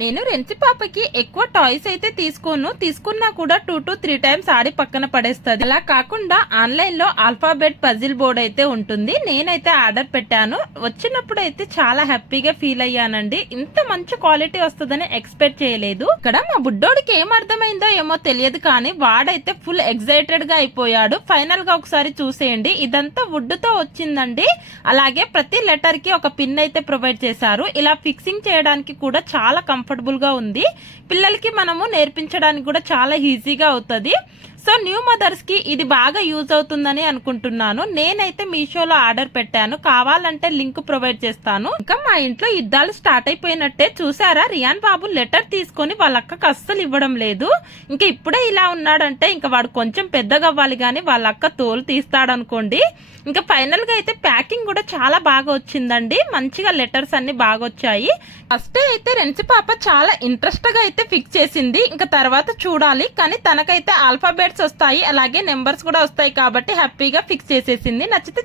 నేను రెంచి పాపకి ఎక్కువ టాయ్స్ అయితే తీసుకోను. తీసుకున్నా కూడా టూ టు త్రీ టైమ్స్ ఆడి పక్కన పడేస్తుంది. అలా కాకుండా ఆన్లైన్లో ఆల్ఫాబెట్ పజిల్ బోర్డ్ అయితే ఉంటుంది. నేనైతే ఆర్డర్ పెట్టాను. వచ్చినప్పుడు అయితే చాలా హ్యాపీగా ఫీల్ అయ్యానండి. ఇంత మంచి క్వాలిటీ వస్తుందని ఎక్స్పెక్ట్ చేయలేదు. ఇక్కడ మా బుడ్డోడికి ఏం అర్థమైందో ఏమో తెలియదు కానీ వాడైతే ఫుల్ ఎక్సైటెడ్గా అయిపోయాడు. ఫైనల్గా ఒకసారి చూసేయండి. ఇదంతా వుడ్తో వచ్చిందండి. అలాగే ప్రతి లెటర్కి ఒక పిన్ అయితే ప్రొవైడ్ చేశారు. ఇలా ఫిక్సింగ్ చేయడానికి కూడా చాలా కంఫర్ట్ గా ఉంది. పిల్లలకి మనము నేర్పించడానికి కూడా చాలా ఈజీగా అవుతుంది. సో న్యూ మదర్స్కి ఇది బాగా యూజ్ అవుతుందని అనుకుంటున్నాను. నేనైతే మీషోలో ఆర్డర్ పెట్టాను. కావాలంటే లింక్ ప్రొవైడ్ చేస్తాను. ఇంకా మా ఇంట్లో యుద్ధాలు స్టార్ట్ అయిపోయినట్టే చూసారా? రియాన్ బాబు లెటర్ తీసుకొని వాళ్ళ అక్కకు అస్సలు ఇవ్వడం లేదు. ఇంకా ఇప్పుడే ఇలా ఉన్నాడంటే ఇంకా వాడు కొంచెం పెద్దగా అవ్వాలి కానీ వాళ్ళ అక్క తోలు తీస్తాడనుకోండి. ఇంకా ఫైనల్గా అయితే ప్యాకింగ్ కూడా చాలా బాగా వచ్చిందండి. మంచిగా లెటర్స్ అన్ని బాగా వచ్చాయి. ఫస్ట్ అయితే రెన్సి పాప చాలా ఇంట్రెస్ట్గా అయితే ఫిక్స్ చేసింది. ఇంకా తర్వాత చూడాలి. కానీ తనకైతే ఆల్ఫాబెట్ ఆల్ఫాబెట్స్ వస్తాయి. అలాగే నెంబర్స్ కూడా వస్తాయి కాబట్టి హ్యాపీగా ఫిక్స్ చేసేసింది. నచ్చితే